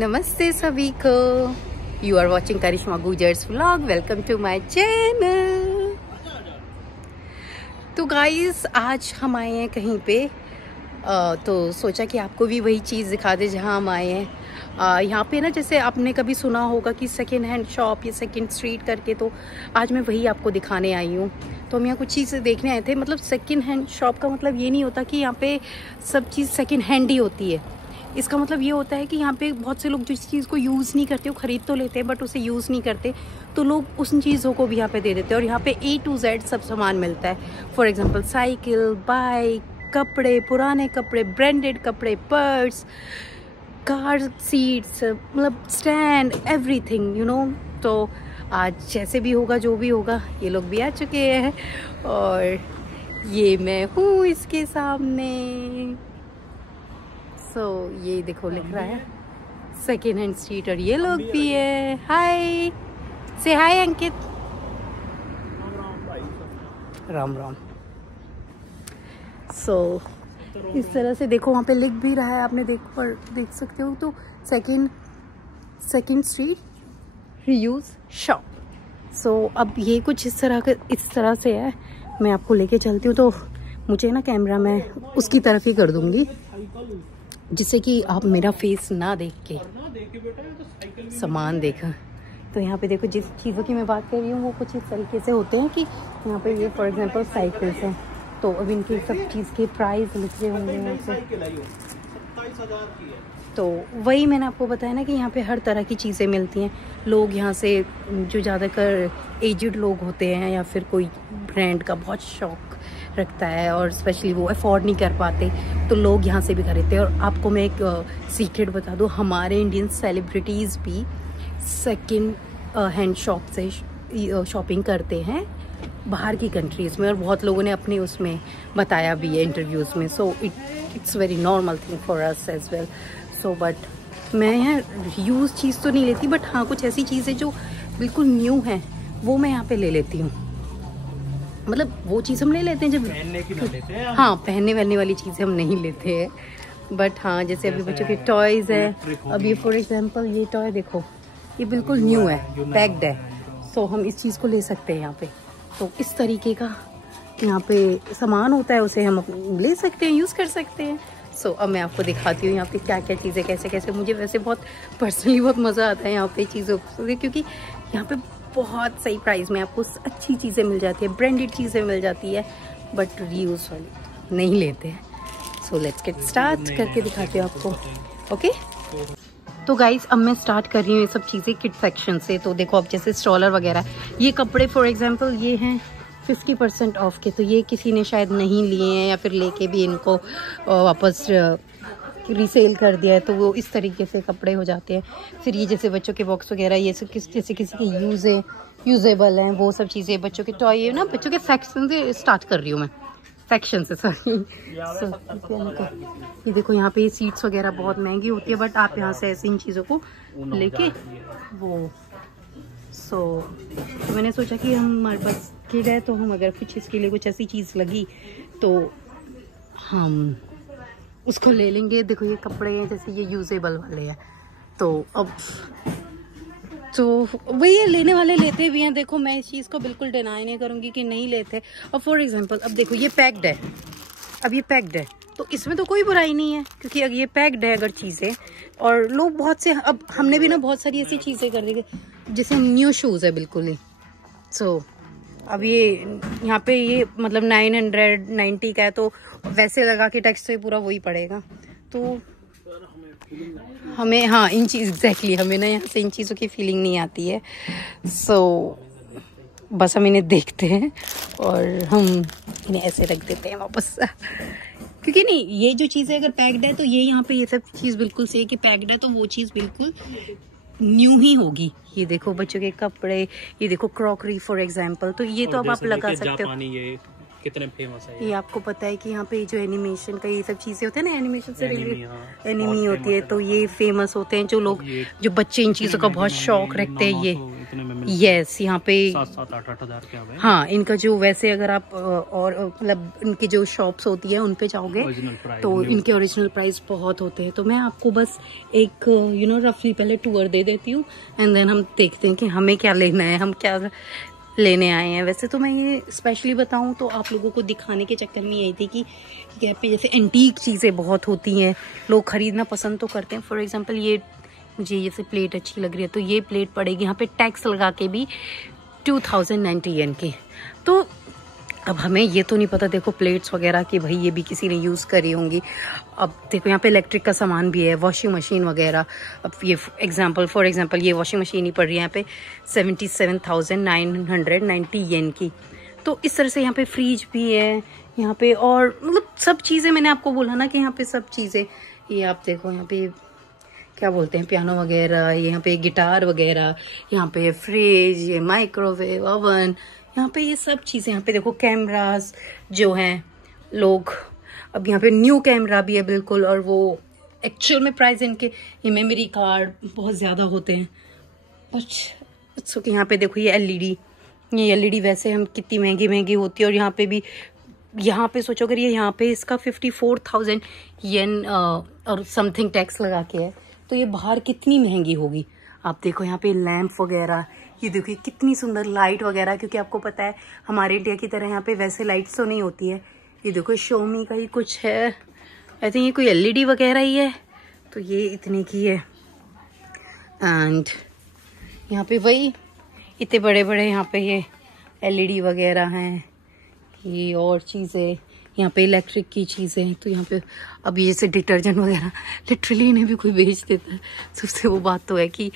नमस्ते सभी को। You are watching Karishma Gujar's vlog. Welcome to my channel. तो गाइस आज हम आए हैं कहीं पे, तो सोचा कि आपको भी वही चीज़ दिखा दे जहाँ हम आए हैं। यहाँ पे ना, जैसे आपने कभी सुना होगा कि सेकेंड हैंड शॉप या सेकेंड स्ट्रीट करके, तो आज मैं वही आपको दिखाने आई हूँ। तो हम यहाँ कुछ चीज़ें देखने आए थे। मतलब सेकेंड हैंड शॉप का मतलब ये नहीं होता कि यहाँ पे सब चीज़ सेकेंड हैंड ही होती है। इसका मतलब ये होता है कि यहाँ पे बहुत से लोग जिस चीज़ को यूज़ नहीं करते, वो ख़रीद तो लेते हैं बट उसे यूज़ नहीं करते, तो लोग उस चीज़ों को भी यहाँ पे दे देते हैं। और यहाँ पे A to Z सब सामान मिलता है। फॉर एग्जांपल साइकिल, बाइक, कपड़े, पुराने कपड़े, ब्रांडेड कपड़े, पर्स, कार सीट्स, मतलब स्टैंड, एवरीथिंग यू नो। तो आज जैसे भी होगा, जो भी होगा, ये लोग भी आ चुके हैं और ये मैं हूँ इसके सामने। ये देखो लिख रहा है सेकेंड हैंड स्ट्रीट, और ये लोग भी है। हाय, से हाय अंकित। राम राम। इस तरह से देखो, वहाँ पे लिख भी रहा है, आपने देख सकते हो। तो सेकेंड स्ट्रीट रीयूज शॉप। अब ये कुछ इस तरह से है। मैं आपको लेके चलती हूँ, तो मुझे ना कैमरा मैं उसकी तरफ ही कर दूंगी, जिससे कि आप मेरा फेस ना देख के सामान देखा। तो यहाँ पे देखो, जिस चीज़ों की मैं बात कर रही हूँ वो कुछ इस तरीके से होते हैं कि यहाँ पे ये फॉर एग्जांपल साइकिल्स हैं, तो अब इनके सब चीज़ के प्राइस लिखे होंगे यहाँ पे। तो वही मैंने आपको बताया ना कि यहाँ पे हर तरह की चीज़ें मिलती हैं। लोग यहाँ से, जो ज़्यादातर एजड लोग होते हैं या फिर कोई ब्रांड का बहुत शौक रखता है और स्पेशली वो अफोर्ड नहीं कर पाते, तो लोग यहाँ से भी खरीदते हैं। और आपको मैं एक सीक्रेट बता दूँ, हमारे इंडियन सेलिब्रिटीज़ भी सेकेंड हैंड शॉप से शॉपिंग करते हैं बाहर की कंट्रीज़ में, और बहुत लोगों ने अपने उसमें बताया भी है इंटरव्यूज़ में। So it's very normal thing for us as well. But मैं यहाँ यूज़ चीज़ तो नहीं लेती, बट हाँ कुछ ऐसी चीज़ें जो बिल्कुल न्यू हैं वो मैं यहाँ पे ले लेती हूँ। मतलब वो चीज़ हम ले लेते हैं जब पहनने की ना लेते हैं। हाँ, पहनने वहनने वाली चीज़ें हम नहीं लेते हैं। बट हाँ, जैसे अभी बच्चों के टॉयज़ है। अभी फॉर एग्जांपल ये टॉय देखो, ये बिल्कुल न्यू है, पैक्ड है। सो हम इस चीज़ को ले सकते हैं यहाँ पे। तो इस तरीके का यहाँ पे सामान होता है, उसे हम ले सकते हैं, यूज़ कर सकते हैं। अब मैं आपको दिखाती हूँ यहाँ पे क्या क्या चीज़ें कैसे कैसे। मुझे वैसे बहुत पर्सनली बहुत मज़ा आता है यहाँ पे चीज़ों को, क्योंकि यहाँ पे बहुत सही प्राइस में आपको अच्छी चीज़ें मिल जाती है, ब्रांडेड चीज़ें मिल जाती है, बट रीयूज़ वाली नहीं लेते हैं। लेट्स गेट स्टार्ट करके दिखाती हूँ आपको। ओके, तो गाइस अब मैं स्टार्ट कर रही हूँ ये सब चीज़ें किड सेक्शन से। तो देखो, अब जैसे स्ट्रॉलर वगैरह, ये कपड़े फॉर एग्जांपल ये हैं 50% ऑफ के, तो ये किसी ने शायद नहीं लिए हैं या फिर लेके भी इनको वापस रीसेल कर दिया है, तो वो इस तरीके से कपड़े हो जाते हैं। फिर ये जैसे बच्चों के बॉक्स वगैरह, ये सब जैसे किसी के यूजेबल हैं, वो सब चीज़ें। बच्चों के टॉय ना, बच्चों के सेक्शन से स्टार्ट कर रही हूँ मैं, सेक्शन से सॉरी। ये देखो, यहाँ पे ये सीट्स वगैरह बहुत महंगी होती है, बट आप यहाँ से ऐसे इन चीज़ों को लेके वो तो मैंने सोचा कि हमारे पास किड है, तो हम अगर कुछ इसके लिए कुछ ऐसी चीज़ लगी तो हम उसको ले लेंगे। देखो ये कपड़े हैं, जैसे ये यूजेबल वाले हैं, तो अब तो वही है, लेने वाले लेते भी हैं। देखो मैं इस चीज़ को बिल्कुल डिनाई नहीं करूँगी कि नहीं लेते। और फॉर एग्जांपल अब देखो ये पैक्ड है, अब ये पैक्ड है, तो इसमें तो कोई बुराई नहीं है, क्योंकि अगर ये पैक्ड है अगर चीज़ें, और लोग बहुत से, अब हमने भी ना बहुत सारी ऐसी चीज़ें कर दी, जैसे न्यू शूज़ है बिल्कुल ही। अब ये यहाँ पे ये मतलब 990 का है, तो वैसे लगा के टैक्स तो पूरा वही पड़ेगा। तो हमें हाँ इन चीज़ एग्जैक्टली हमें ना यहाँ से इन चीज़ों की फीलिंग नहीं आती है। बस हम इन्हें देखते हैं और हम इन्हें ऐसे रख देते हैं वापस। क्योंकि नहीं, ये जो चीज़ें अगर पैक्ड है, तो ये यहाँ पे ये सब चीज़ बिल्कुल सही कि पैक्ड है, तो वो चीज़ बिल्कुल न्यू ही होगी। ये देखो बच्चों के कपड़े, ये देखो क्रॉकरी फॉर एग्जांपल, तो ये तो अब आप लगा सकते हो। ये कितने फेमस है ये आपको पता है कि यहाँ पे जो एनिमेशन का ये सब चीजें होते हैं ना, एनिमेशन से रिलेटेड एनिमी होती है, तो ये फेमस होते हैं। जो लोग, जो बच्चे इन चीजों का बहुत शौक रखते हैं, यस, यहाँ पे 7-8 हज़ार के हो गए। हाँ, इनका जो वैसे अगर आप और मतलब इनकी जो शॉप्स होती है उन पे जाओगे तो इनके ओरिजिनल प्राइस बहुत होते हैं। तो मैं आपको बस एक रफली पहले टूर दे देती हूँ एंड देन हम देखते हैं कि हमें क्या लेना है, हम क्या लेने आए हैं। वैसे तो मैं ये स्पेशली बताऊं तो आप लोगों को दिखाने के चक्कर में यही थी कि यहाँ पे जैसे एंटीक चीज़ें बहुत होती हैं, लोग खरीदना पसंद तो करते हैं। फॉर एग्जांपल ये मुझे जैसे प्लेट अच्छी लग रही है तो ये प्लेट पड़ेगी यहाँ पे टैक्स लगा के भी 2090 येन की। तो अब हमें ये तो नहीं पता देखो प्लेट्स वगैरह कि भाई ये भी किसी ने यूज़ करी होंगी। अब देखो यहाँ पे इलेक्ट्रिक का सामान भी है, वॉशिंग मशीन वगैरह। अब ये फॉर एग्जांपल ये वॉशिंग मशीन ही पड़ रही है यहाँ पे 77,990 येन की। तो इस तरह से यहाँ पे फ्रिज भी है यहाँ पे, और मतलब सब चीज़ें, मैंने आपको बोला ना कि यहाँ पे सब चीज़ें, ये आप देखो यहाँ पे क्या बोलते हैं, पियानो वगैरह, यहाँ पे गिटार वगैरह, यहाँ पे फ्रिज, ये माइक्रोवेव ओवन, यहाँ पे ये सब चीज़ें। यहाँ पे देखो कैमरास जो हैं, लोग अब यहाँ पे न्यू कैमरा भी है बिल्कुल, और वो एक्चुअल में प्राइस इनके ये मेमोरी कार्ड बहुत ज़्यादा होते हैं। अच्छा कि यहाँ पे देखो ये एलईडी वैसे हम कितनी महंगी होती है, और यहाँ पे भी, यहाँ पे सोचो अगर ये यहाँ पे इसका 54,000 येन और समथिंग टैक्स लगा के है तो ये बाहर कितनी महंगी होगी। आप देखो यहाँ पे लैंप वगैरह, ये देखिए कितनी सुंदर लाइट वगैरह, क्योंकि आपको पता है हमारे इंडिया की तरह यहाँ पे वैसे लाइट्स तो नहीं होती है। ये देखो Xiaomi का ही कुछ है, आई थिंक ये कोई एलईडी वगैरह ही है, तो ये इतने की है। एंड यहाँ पे वही इतने बड़े बड़े यहाँ पे ये एलईडी वगैरह हैं, ये और चीज़ें, यहाँ पे इलेक्ट्रिक की चीज़ें हैं। तो यहाँ पे अब ये जैसे डिटर्जेंट वगैरह लिटरली इन्हें भी कोई बेच देता है, सबसे वो बात तो है कि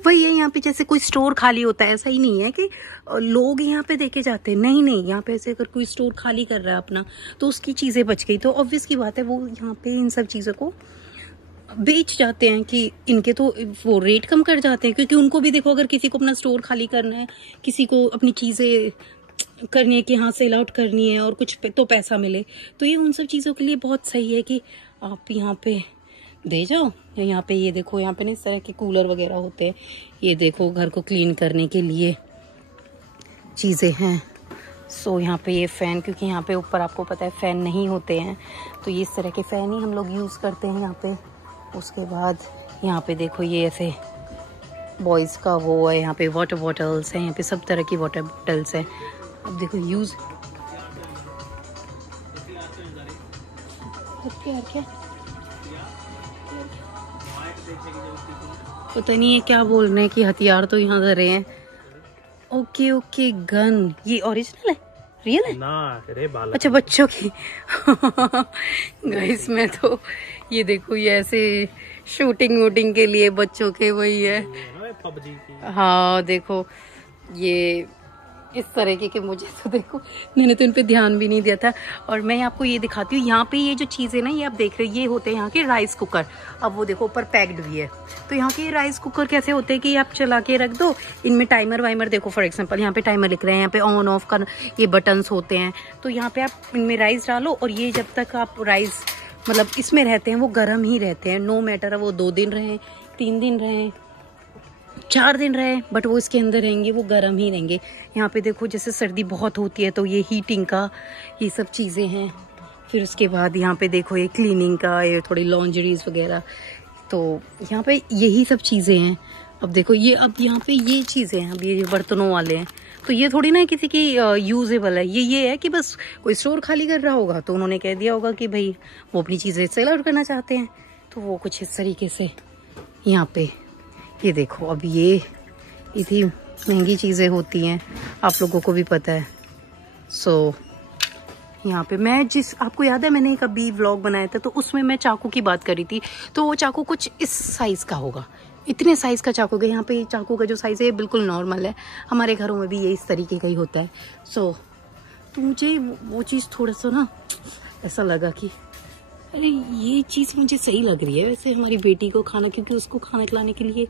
वही है, यहाँ पे जैसे कोई स्टोर खाली होता है, ऐसा ही नहीं है कि लोग यहाँ पे देके जाते हैं, नहीं, यहाँ पे ऐसे अगर कोई स्टोर खाली कर रहा है अपना तो उसकी चीज़ें बच गई तो ऑब्वियस की बात है वो यहाँ पे इन सब चीज़ों को बेच जाते हैं कि इनके तो वो रेट कम कर जाते हैं, क्योंकि उनको भी देखो अगर किसी को अपना स्टोर खाली करना है, किसी को अपनी चीज़ें करनी है कि हाँ सेल आउट करनी है और कुछ तो पैसा मिले, तो ये उन सब चीज़ों के लिए बहुत सही है कि आप यहाँ पे दे जाओ। यहाँ पे ये देखो, यहाँ पे ना इस तरह के कूलर वगैरह होते हैं, ये देखो घर को क्लीन करने के लिए चीज़ें हैं। सो यहाँ पे ये फ़ैन, क्योंकि यहाँ पे ऊपर आपको पता है फ़ैन नहीं होते हैं, तो ये इस तरह के फ़ैन ही हम लोग यूज़ करते हैं यहाँ पे। उसके बाद यहाँ पे देखो ये ऐसे बॉयज़ का वो है, यहाँ पे वाटर बॉटल्स हैं, यहाँ पे सब तरह की वाटर बॉटल्स हैं। अब देखो यूज़ क्या पता नहीं है क्या बोल रहे हैं कि हथियार तो यहाँ धरे हैं। ओके गन, ये ओरिजिनल है, रियल है ना? रे बाला, अच्छा बच्चों की गाइस मैं तो ये देखो ये ऐसे शूटिंग के लिए बच्चों के वही है PUBG की। हाँ देखो ये इस तरीके के, मुझे तो देखो मैंने तो इन पे ध्यान भी नहीं दिया था। और मैं आपको ये दिखाती हूँ, यहाँ पे ये जो चीज़ें ना ये आप देख रहे हो ये होते हैं यहाँ के राइस कुकर। अब वो देखो ऊपर पैक्ड भी है, तो यहाँ के राइस कुकर कैसे होते हैं कि आप चला के रख दो, इनमें टाइमर वाइमर देखो, फॉर एग्जांपल यहाँ पे टाइमर लिख रहे हैं, यहाँ पे ऑन ऑफ का ये बटन्स होते हैं, तो यहाँ पे आप इनमें राइस डालो और ये जब तक आप राइस मतलब इसमें रहते हैं वो गर्म ही रहते हैं, नो मैटर वो 2 दिन रहें, 3 दिन रहें, 4 दिन रहे, बट वो इसके अंदर रहेंगे, वो गर्म ही रहेंगे। यहाँ पे देखो जैसे सर्दी बहुत होती है तो ये हीटिंग का ये सब चीज़ें हैं। फिर उसके बाद यहाँ पे देखो ये क्लीनिंग का, ये थोड़ी लॉन्जरीज वगैरह, तो यहाँ पे यही सब चीज़ें हैं। अब देखो ये, अब यहाँ पे ये चीज़ें हैं, अब ये बर्तनों वाले हैं, तो ये थोड़ी ना किसी की यूजेबल है, ये है कि बस कोई स्टोर खाली कर रहा होगा तो उन्होंने कह दिया होगा कि भाई वो अपनी चीज़ें सेल आउट करना चाहते हैं, तो वो कुछ इस तरीके से। यहाँ पे ये देखो, अब ये इतनी महंगी चीज़ें होती हैं, आप लोगों को भी पता है। सो यहाँ पे मैं आपको याद है मैंने एक अभी व्लॉग बनाया था तो उसमें मैं चाकू की बात करी थी, तो वो चाकू कुछ इस साइज़ का होगा, इतने साइज़ का चाकू का। यहाँ पे चाकू का जो साइज़ है ये बिल्कुल नॉर्मल है, हमारे घरों में भी ये इस तरीके का ही होता है। सो तो मुझे वो चीज़ थोड़ा सा ना ऐसा लगा कि अरे ये चीज़ मुझे सही लग रही है वैसे हमारी बेटी को खाना, क्योंकि उसको खाना खिलाने के लिए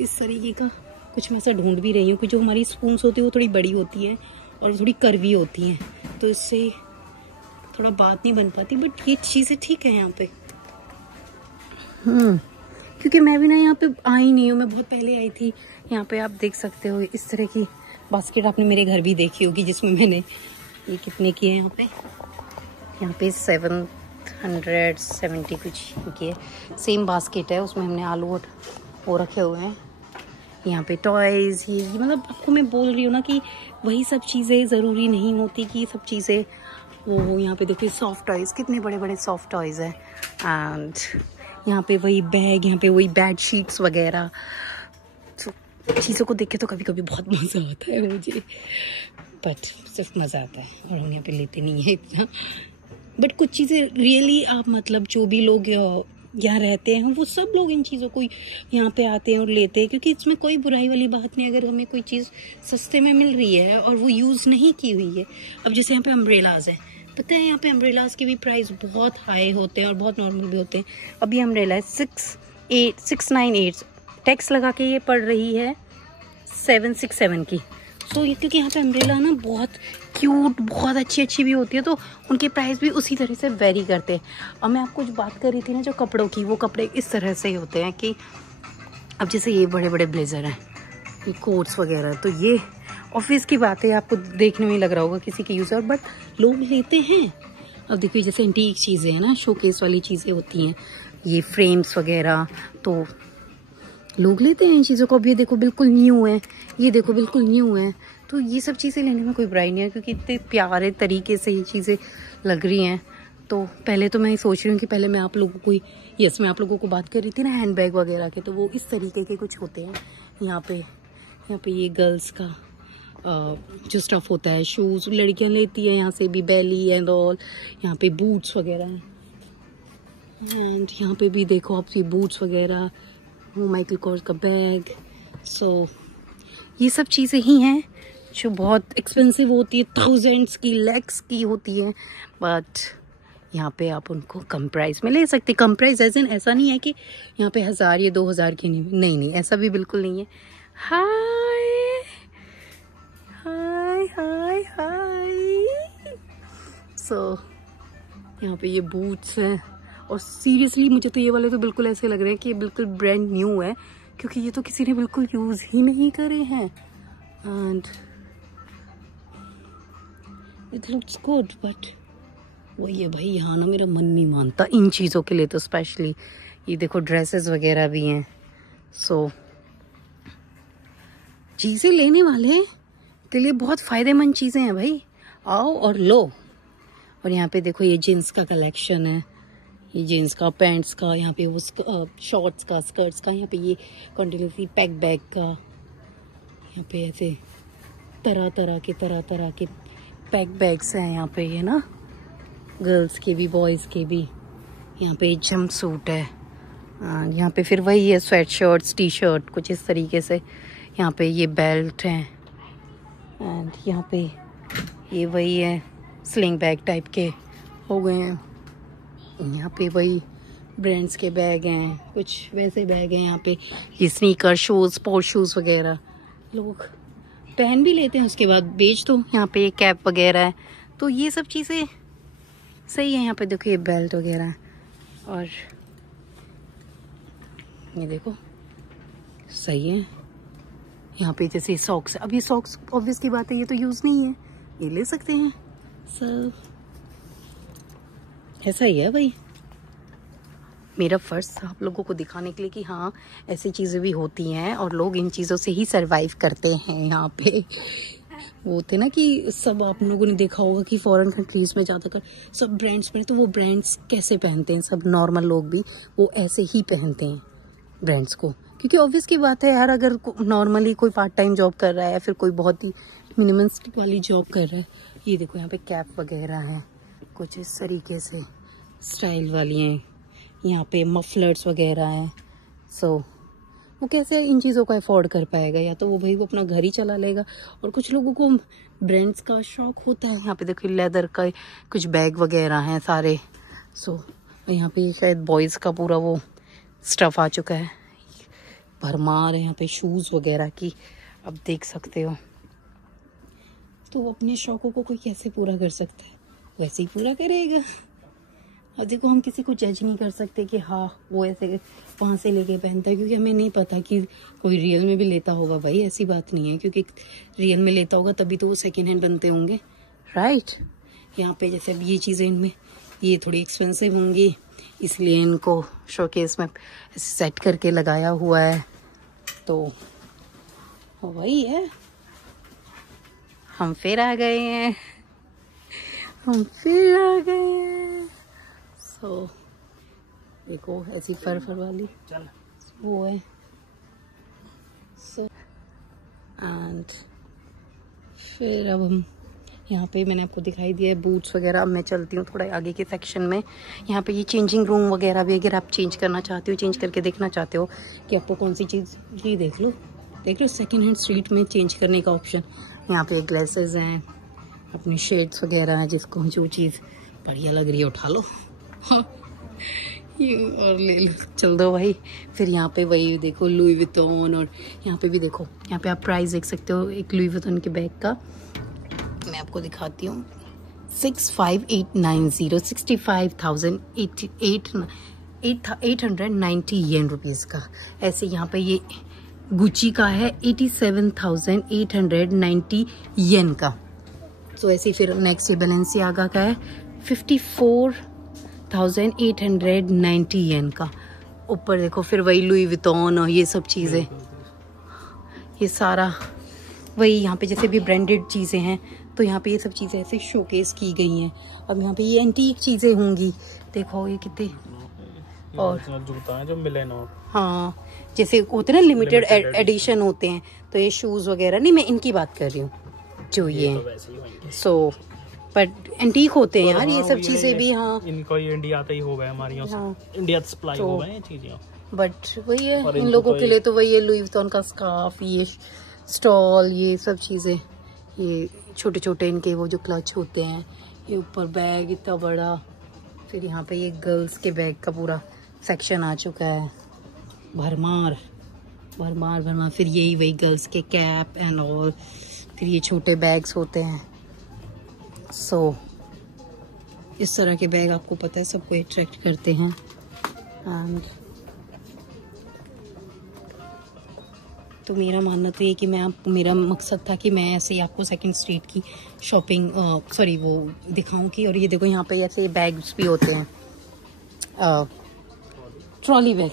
इस तरीके का कुछ मैं ऐसा ढूंढ भी रही हूँ कि जो हमारी स्पून्स होती है वो थोड़ी बड़ी होती हैं और थोड़ी कर्वी होती हैं, तो इससे थोड़ा बात नहीं बन पाती, बट ये चीज़ें ठीक है यहाँ पे। क्योंकि मैं भी ना यहाँ पे आई नहीं हूँ, मैं बहुत पहले आई थी। यहाँ पे आप देख सकते हो इस तरह की बास्केट आपने मेरे घर भी देखी होगी, जिसमें मैंने ये कितने की है यहाँ पे 770 कुछ की है। सेम बास्केट है, उसमें हमने आलू और वो रखे हुए हैं। यहाँ पे टॉयज़ ही, मतलब आपको मैं बोल रही हूँ ना कि वही सब चीज़ें ज़रूरी नहीं होती कि सब चीज़ें वो हो। यहाँ पे देखिए सॉफ्ट टॉयज़, कितने बड़े बड़े सॉफ्ट टॉयज़ हैं। एंड यहाँ पे वही बैग, यहाँ पे वही बेड शीट्स वगैरह। तो चीज़ों को देख के तो कभी कभी बहुत मज़ा आता है मुझे, बट सिर्फ मज़ा आता है और हम यहाँ पे लेते नहीं है इतना। बट कुछ चीज़ें रियली आप मतलब जो भी लोग यहाँ रहते हैं वो सब लोग इन चीज़ों को यहाँ पे आते हैं और लेते हैं, क्योंकि इसमें कोई बुराई वाली बात नहीं। अगर हमें कोई चीज़ सस्ते में मिल रही है और वो यूज़ नहीं की हुई है, अब जैसे यहाँ पे अम्ब्रेलाज हैं, पता है यहाँ पे अम्ब्रेलाज के भी प्राइस बहुत हाई होते हैं और बहुत नॉर्मल भी होते हैं। अभी अम्ब्रेला है 698, टैक्स लगा के ये पड़ रही है 767 की। सो ये क्योंकि यहाँ पे अम्ब्रेला ना बहुत क्यूट, बहुत अच्छी भी होती है, तो उनके प्राइस भी उसी तरह से वेरी करते हैं। और मैं आपको जो बात कर रही थी ना जो कपड़ों की, वो कपड़े इस तरह से होते हैं कि अब जैसे ये बड़े बड़े ब्लेजर हैं, ये कोट्स वगैरह, तो ये ऑफिस की बात है, आपको देखने में ही लग रहा होगा किसी के यूज़र, बट लोग लेते हैं। अब देखिए जैसे एंटीक चीज़ें हैं ना, शोकेस वाली चीज़ें होती हैं, ये फ्रेम्स वगैरह, तो लोग लेते हैं इन चीज़ों को। अब ये देखो बिल्कुल न्यू है, ये देखो बिल्कुल न्यू है, तो ये सब चीज़ें लेने में कोई बुराई नहीं है, क्योंकि इतने प्यारे तरीके से ये चीज़ें लग रही हैं। तो पहले तो मैं सोच रही हूँ कि पहले मैं आप लोगों को मैं आप लोगों को बात कर रही थी ना हैंडबैग वगैरह के, तो वो इस तरीके के कुछ होते हैं। यहाँ पे ये गर्ल्स का जो स्टफ़ होता है, शूज़ लड़कियाँ लेती हैं यहाँ से भी, बेली एंड ऑल। यहाँ पे बूट्स वगैरह हैं, एंड यहाँ पे भी देखो आप ये बूट्स वगैरह, वो माइकल कोर्स का बैग। सो ये सब चीज़ें ही हैं जो बहुत एक्सपेंसिव होती है, थाउजेंड्स की, लैक्स की होती हैं, बट यहाँ पे आप उनको कम प्राइस में ले सकते। कम प्राइस ऐसा नहीं है कि यहाँ पे 1000 या 2000 की नहीं, ऐसा भी बिल्कुल नहीं है। हाय हाय हाय हाय। सो यहाँ पे ये बूट्स हैं, और सीरियसली मुझे तो ये वाले तो बिल्कुल ऐसे लग रहे हैं कि ये बिल्कुल ब्रांड न्यू है, क्योंकि ये तो किसी ने बिल्कुल यूज़ ही नहीं करे हैं। And it looks good, but वही है भाई, यहाँ ना मेरा मन नहीं मानता इन चीज़ों के लिए, तो स्पेशली ये देखो ड्रेसेस वगैरह भी हैं। सो चीज़ें लेने वाले के लिए बहुत फ़ायदेमंद चीज़ें हैं भाई, आओ और लो। और यहाँ पे देखो ये जीन्स का कलेक्शन है, ये जीन्स का, पैंट्स का, यहाँ पे वो शॉर्ट्स का, स्कर्ट्स का, यहाँ पे ये कंटिन्यूसली पैक बैग का, यहाँ पे ऐसे तरह तरह के पैक बैग्स हैं यहाँ पे, ये ना गर्ल्स के भी बॉयज़ के भी। यहाँ पे जंप सूट है, यहाँ पे फिर वही है स्वेट शर्ट्स, टी शर्ट कुछ इस तरीके से। यहाँ पे ये बेल्ट हैं, एंड यहाँ पे ये वही है स्लिंग बैग टाइप के हो गए हैं। यहाँ पे वही ब्रांड्स के बैग हैं, कुछ वैसे बैग हैं। यहाँ पे ये स्नीकर, शूज़, स्पोर्ट्स शूज़ वगैरह लोग पहन भी लेते हैं, उसके बाद बेच दो। यहाँ पे ये कैप वगैरह है, तो ये सब चीज़ें सही है। यहाँ पे देखो ये बेल्ट वगैरह, और ये देखो सही है। यहाँ पे जैसे सॉक्स, अब ये सॉक्स ऑब्वियस की बात है, ये तो यूज़ नहीं है, ये ले सकते हैं सब। ऐसा ही है भाई, मेरा फ़र्ज़ था आप लोगों को दिखाने के लिए कि हाँ ऐसी चीज़ें भी होती हैं और लोग इन चीज़ों से ही सरवाइव करते हैं। यहाँ पे वो होते ना कि सब आप लोगों ने देखा होगा कि फॉरेन कंट्रीज़ में ज़्यादातर सब ब्रांड्स पहने, तो वो ब्रांड्स कैसे पहनते हैं, सब नॉर्मल लोग भी वो ऐसे ही पहनते हैं ब्रांड्स को, क्योंकि ऑब्वियस की बात है यार, अगर नॉर्मली कोई पार्ट टाइम जॉब कर रहा है या फिर कोई बहुत ही मिनिमलिस्टिक वाली जॉब कर रहा है। ये देखो यहाँ पे कैप वगैरह हैं, कुछ इस तरीके से स्टाइल वाली हैं। यहाँ पे मफलर्स वगैरह हैं। सो वो कैसे इन चीज़ों को अफोर्ड कर पाएगा, या तो वो भाई वो अपना घर ही चला लेगा, और कुछ लोगों को ब्रांड्स का शौक होता है। यहाँ पे देखो लेदर का कुछ बैग वगैरह हैं सारे। सो यहाँ पे शायद बॉयज़ का पूरा वो स्टफ़ आ चुका है, भरमार है यहाँ पे शूज़ वगैरह की, अब देख सकते हो। तो अपने शौकों को कोई कैसे पूरा कर सकता है, वैसे ही पूरा करेगा। अब देखो हम किसी को जज नहीं कर सकते कि हाँ वो ऐसे वहाँ से लेके पहनता है, क्योंकि हमें नहीं पता कि कोई रियल में भी लेता होगा। भाई ऐसी बात नहीं है, क्योंकि रियल में लेता होगा तभी तो वो सेकेंड हैंड बनते होंगे, राइट। यहाँ पे जैसे अब ये चीज़ें इनमें ये थोड़ी एक्सपेंसिव होंगी, इसलिए इनको शोकेस में सेट करके लगाया हुआ है। तो वही है, हम फिर आ गए हैं, हम फिर आ गए हैं। सो देखो ऐसी फर वाली चल वो है। सो एंड फिर अब हम यहाँ पे मैंने आपको दिखाई दिया है बूट्स वगैरह। अब मैं चलती हूँ थोड़ा आगे के सेक्शन में। यहाँ पे ये चेंजिंग रूम वगैरह भी, अगर आप चेंज करना चाहते हो, चेंज करके देखना चाहते हो कि आपको कौन सी चीज़, ये देख लो सेकेंड हैंड स्ट्रीट में चेंज करने का ऑप्शन। यहाँ पे ग्लासेस हैं, अपनी शेड्स वगैरह हैं, जिसको जो चीज़ बढ़िया लग रही है उठा लो ये और ले लो, चल दो भाई। फिर यहाँ पे वही देखो लुई विटॉन, और यहाँ पे भी देखो, यहाँ पे आप प्राइस देख सकते हो एक लुई विटॉन के बैग का। मैं आपको दिखाती हूँ 65890 65,890 येन रुपीज़ का। ऐसे यहाँ पे ये गुची का है 87,890 येन का। तो ऐसे फिर नेक्स्ट ये बैलेंसियागा का है 54,890 येन का। ऊपर देखो फिर वही लुई विटॉन और ये सब चीज़ें, ये सारा वही। यहाँ पे जैसे भी ब्रांडेड चीज़ें हैं तो यहाँ पे ये सब चीज़ें ऐसे शोकेस की गई हैं। अब यहाँ पे ये एंटीक चीज़ें होंगी, देखो ये कितने, और जूता है जो मिले ना, हाँ जैसे होते हैं ना लिमिटेड एडिशन होते हैं, तो ये शूज़ वगैरह नहीं, मैं इनकी बात कर रही हूँ जो ये हैं। सो पर एंटीक होते हैं यार ये सब चीज़ें भी। हाँ इनको ये इंडिया आता ही हो गया, हमारे यहाँ हाँ, इंडिया सप्लाई हो गए चीज़ें, बट वही है इन लोगों के लिए। तो वही है लुई विटॉन का स्कार्फ, ये स्टॉल, ये सब चीज़ें, ये छोटे छोटे इनके वो जो क्लच होते हैं, ये ऊपर बैग इतना बड़ा। फिर यहाँ पे ये गर्ल्स के बैग का पूरा सेक्शन आ चुका है, भरमार भरमार भरमार। फिर यही वही गर्ल्स के कैप एंड ऑल, फिर ये छोटे बैग्स होते हैं। सो इस तरह के बैग आपको पता है सबको अट्रैक्ट करते हैं। एंड तो मेरा मानना तो ये कि मेरा मकसद था कि मैं ऐसे ही आपको सेकंड स्ट्रीट की शॉपिंग वो दिखाऊं की। और ये देखो यहाँ पे ऐसे बैग्स भी होते हैं, ट्रॉली बैग,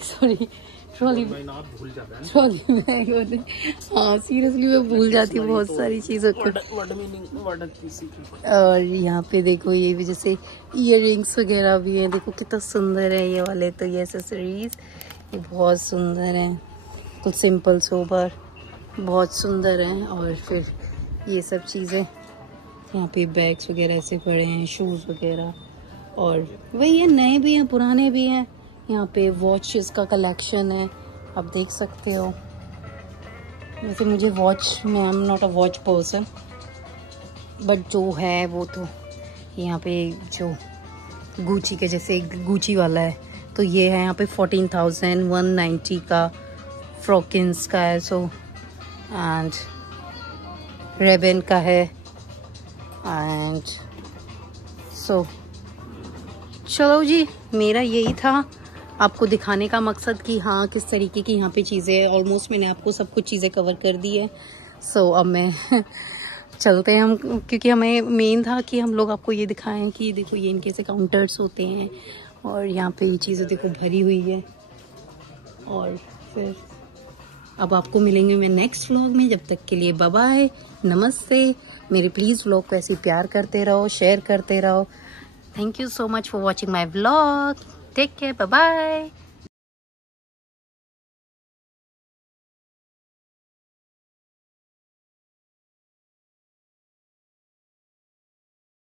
ट्रॉली बैग होते हैं। हाँ सीरियसली मैं भूल जाती हूँ बहुत सारी चीज़ों को। और यहाँ पे देखो ये भी जैसे इयररिंग्स वगैरह भी हैं, देखो कितना सुंदर है ये वाले। तो ये एक्सेसरीज ये बहुत सुंदर हैं, कुछ सिंपल सोबर बहुत सुंदर हैं। और फिर ये सब चीज़ें यहाँ पे बैग्स वगैरह ऐसे पड़े हैं, शूज़ वगैरह। और वही है, नए भी हैं पुराने भी हैं। यहाँ पे वॉचेस का कलेक्शन है, आप देख सकते हो। वैसे मुझे वॉच में I am not a watch person, but जो है वो तो यहाँ पे जो गुची के जैसे गुची वाला है, तो ये है यहाँ पे 14,190 का फ्रॉकिन्स का है। सो एंड रेबन का है। एंड सो चलो जी, मेरा यही था आपको दिखाने का मकसद कि हाँ किस तरीके की यहाँ पे चीज़ें। ऑलमोस्ट मैंने आपको सब कुछ चीज़ें कवर कर दी है। सो अब मैं चलते हैं हम, क्योंकि हमें मेन था कि हम लोग आपको ये दिखाएं कि देखो ये इनके से काउंटर्स होते हैं, और यहाँ पे ये चीज़ें देखो भरी हुई है। और फिर अब आपको मिलेंगे मैं नेक्स्ट व्लॉग में। जब तक के लिए बाय बाय, नमस्ते। मेरे प्लीज़ व्लॉग को ऐसे प्यार करते रहो, शेयर करते रहो। Thank you so much for watching my vlog. Take care. Bye bye.